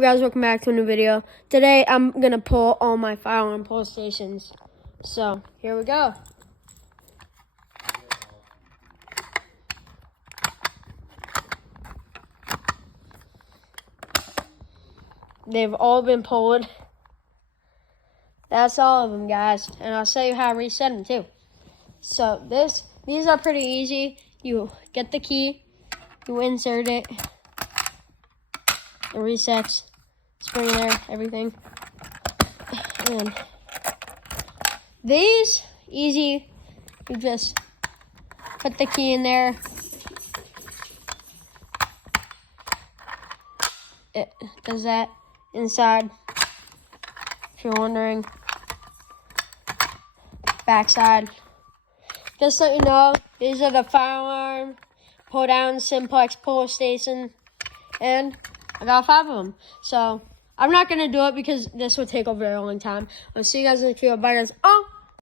Guys, welcome back to a new video. Today I'm gonna pull all my firearm pull stations. So here we go. They've all been pulled. That's all of them, guys, and I'll show you how to reset them too. So these are pretty easy. You get the key, you insert it, it resets, spring there, everything. And these, easy, you just put the key in there. It does that inside, if you're wondering. Backside. Just so you know, these are the firearm pull down simplex pull station, and I got 5 of them. So I'm not gonna do it because this will take a very long time. I'll see you guys in the video. Bye, guys. Oh!